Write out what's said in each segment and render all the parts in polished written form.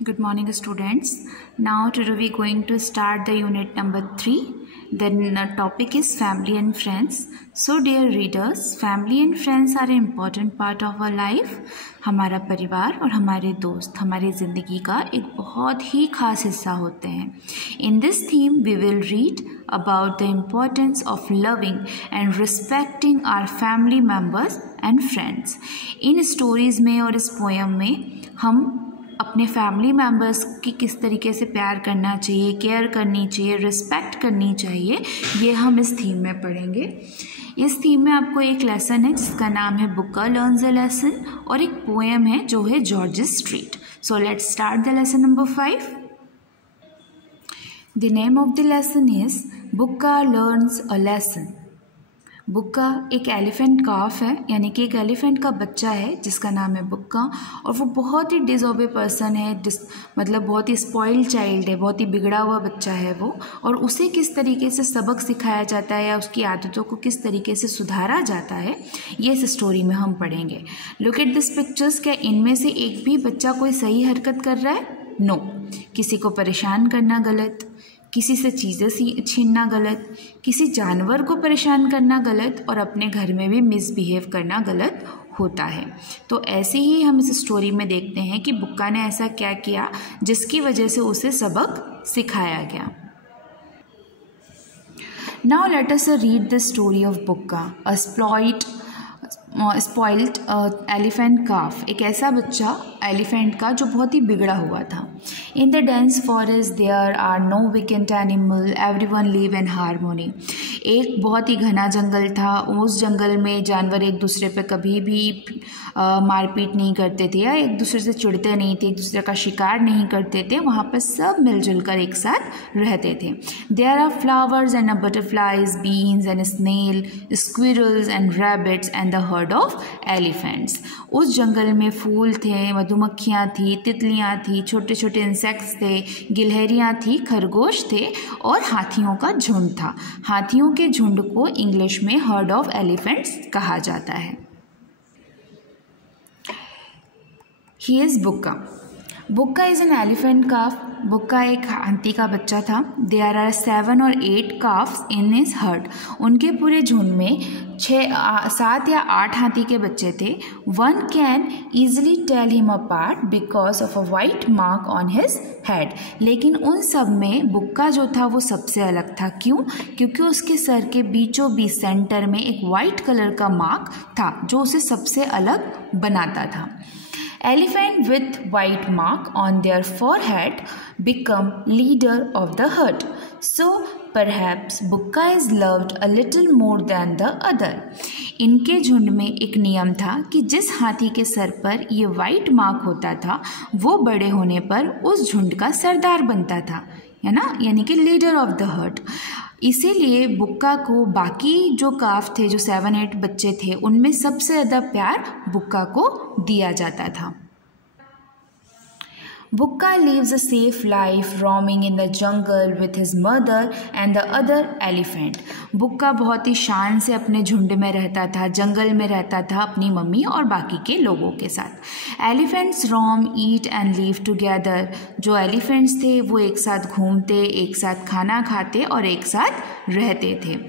Good morning, students. Now today we are going to start the unit number 3. The topic is family and friends. So dear readers, family and friends are an important part of our life. हमारा परिवार और हमारे दोस्त हमारी ज़िंदगी का एक बहुत ही खास हिस्सा होते हैं. In this theme we will read about the importance of loving and respecting our family members and friends. In stories में और इस poem में हम अपने फैमिली मेम्बर्स की किस तरीके से प्यार करना चाहिए, केयर करनी चाहिए, रिस्पेक्ट करनी चाहिए, ये हम इस थीम में पढ़ेंगे. इस थीम में आपको एक लेसन है जिसका नाम है बुक्का लर्न्स अ लेसन और एक पोएम है जो है George's street. So let's start the lesson number 5. The name of the lesson is Bukka learns a lesson. Bukka एक एलिफेंट काफ है, यानी कि एक एलिफेंट का बच्चा है जिसका नाम है बुक्का, और वो बहुत ही डिसओबे पर्सन है, मतलब बहुत ही स्पॉइल्ड चाइल्ड है, बहुत ही बिगड़ा हुआ बच्चा है वो, और उसे किस तरीके से सबक सिखाया जाता है या उसकी आदतों को किस तरीके से सुधारा जाता है, ये इस स्टोरी में हम पढ़ेंगे. Look at this pictures. क्या इनमें से एक भी बच्चा कोई सही हरकत कर रहा है? नो. किसी को परेशान करना गलत, किसी से चीज़ें छीनना गलत, किसी जानवर को परेशान करना गलत, और अपने घर में भी मिसबिहेव करना गलत होता है. तो ऐसे ही हम इस स्टोरी में देखते हैं कि बुक्का ने ऐसा क्या किया जिसकी वजह से उसे सबक सिखाया गया. Now let us read the story of Bukka, a spoiled elephant calf. एक ऐसा बच्चा एलिफेंट का जो बहुत ही बिगड़ा हुआ था. In the dense forest there are no weekend animal, everyone live in harmony. एक बहुत ही घना जंगल था. उस जंगल में जानवर एक दूसरे पे कभी भी मारपीट नहीं करते थे या एक दूसरे से चिढ़ते नहीं थे, एक दूसरे का शिकार नहीं करते थे. वहाँ पर सब मिलजुल कर एक साथ रहते थे. There are flowers and butterflies, beans and snail, squirrels and rabbits and the herd of elephants. उस जंगल में फूल थे, मधुमक्खियाँ थी, तितलियाँ थी, छोटे छोटे इंसेक्ट्स थे, गिलहरियाँ थी, खरगोश थे और हाथियों का झुंड था. हाथियों के झुंड को इंग्लिश में हर्ड ऑफ एलिफेंट्स कहा जाता है. He is Bukka. Bukka is an elephant calf. Bukka एक हाथी का बच्चा था. There are 7 or 8 calves in his herd. उनके पूरे झुंड में 7 या 8 हाथी के बच्चे थे. One can easily tell him apart because of a white mark on his head. लेकिन उन सब में बुक्का जो था वो सबसे अलग था. क्यों? क्योंकि उसके सर के बीचों बीच सेंटर में एक वाइट कलर का मार्क था जो उसे सबसे अलग बनाता था. Elephant with white mark on their forehead become leader of the herd. So perhaps Bukka is loved a little more than the other. इनके झुंड में एक नियम था कि जिस हाथी के सर पर ये वाइट मार्क होता था वो बड़े होने पर उस झुंड का सरदार बनता था, है ना, यानी कि लीडर ऑफ द हर्ड. इसीलिए बुक्का को बाकी जो काफ थे, जो 7-8 बच्चे थे, उनमें सबसे ज़्यादा प्यार बुक्का को दिया जाता था. Bukka lives a safe life roaming in the jungle with his mother and the other elephant. बुक्का बहुत ही शान से अपने झुंड में रहता था, जंगल में रहता था अपनी मम्मी और बाकी के लोगों के साथ. Elephants roam, eat and live together. जो एलिफेंट्स थे वो एक साथ घूमते, एक साथ खाना खाते और एक साथ रहते थे.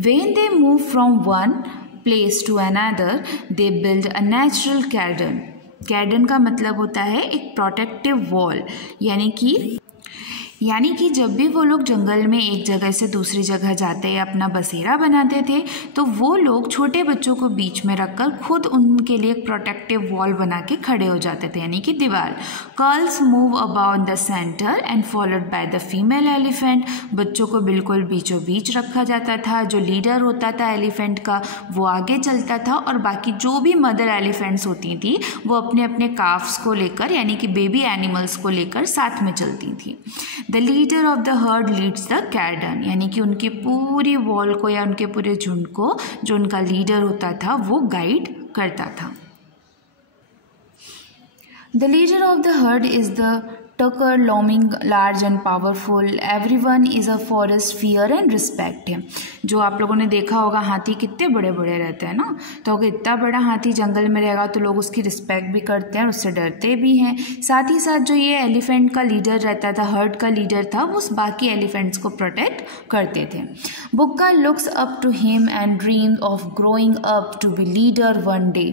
When they move from one place to another, they build a natural cordon. कैर्डन का मतलब होता है एक प्रोटेक्टिव वॉल, यानी कि जब भी वो लोग जंगल में एक जगह से दूसरी जगह जाते या अपना बसेरा बनाते थे तो वो लोग छोटे बच्चों को बीच में रखकर खुद उनके लिए एक प्रोटेक्टिव वॉल बना के खड़े हो जाते थे, यानी कि दीवार. Girls move about the centre and followed by the female elephant. बच्चों को बिल्कुल बीचों बीच रखा जाता था. जो लीडर होता था एलिफेंट का वो आगे चलता था और बाकी जो भी मदर एलिफेंट्स होती थी वो अपने अपने काफ्स को लेकर, यानी कि बेबी एनिमल्स को लेकर साथ में चलती थी. The leader of the herd leads the cordon, यानी कि उनकी पूरी वॉल को या उनके पूरे झुंड को जो उनका लीडर होता था वो गाइड करता था. The leader of the herd is the tusker looming large and powerful, everyone is a forest fear and respect है। जो आप लोगों ने देखा होगा हाथी कितने बड़े बड़े रहते हैं ना, तो अगर इतना बड़ा हाथी जंगल में रहेगा तो लोग उसकी रिस्पेक्ट भी करते हैं और उससे डरते भी हैं। साथ ही साथ जो ये एलिफेंट का लीडर रहता था, हर्ड का लीडर था, वो उस बाकी एलिफेंट्स को प्रोटेक्ट करते थे। Bukka looks up to him and dream of growing up to be leader one day.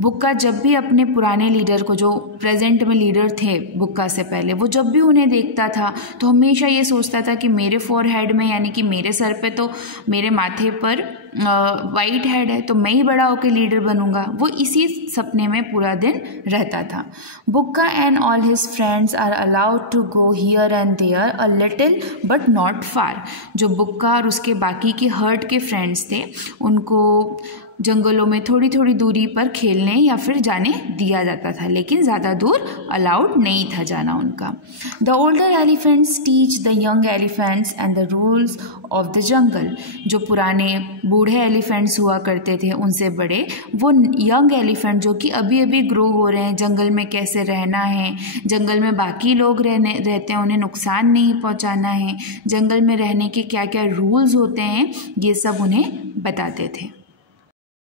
Bukka जब भी अपने पुराने लीडर को, जो प्रेजेंट में लीडर थे बुक्का से पहले, वो जब भी उन्हें देखता था तो हमेशा ये सोचता था कि मेरे फोरहेड में, यानी कि मेरे सर पे, तो मेरे माथे पर वाइट हेड है, तो मैं ही बड़ा होकर लीडर बनूंगा। वो इसी सपने में पूरा दिन रहता था। Bukka and all his friends are allowed to go here and there a little but not far. जो बुक्का और उसके बाकी के हर्ड के फ्रेंड्स थे, उनको जंगलों में थोड़ी थोड़ी दूरी पर खेलने या फिर जाने दिया जाता था, लेकिन ज़्यादा दूर अलाउड नहीं था जाना उनका। The older elephants teach the young elephants and the rules of the jungle. जो पुराने बूढ़े एलिफेंट्स हुआ करते थे, उनसे बड़े वो यंग एलिफेंट जो कि अभी अभी ग्रो हो रहे हैं, जंगल में कैसे रहना है, जंगल में बाकी लोग रहते हैं, उन्हें नुकसान नहीं पहुंचाना है, जंगल में रहने के क्या क्या रूल्स होते हैं, ये सब उन्हें बताते थे।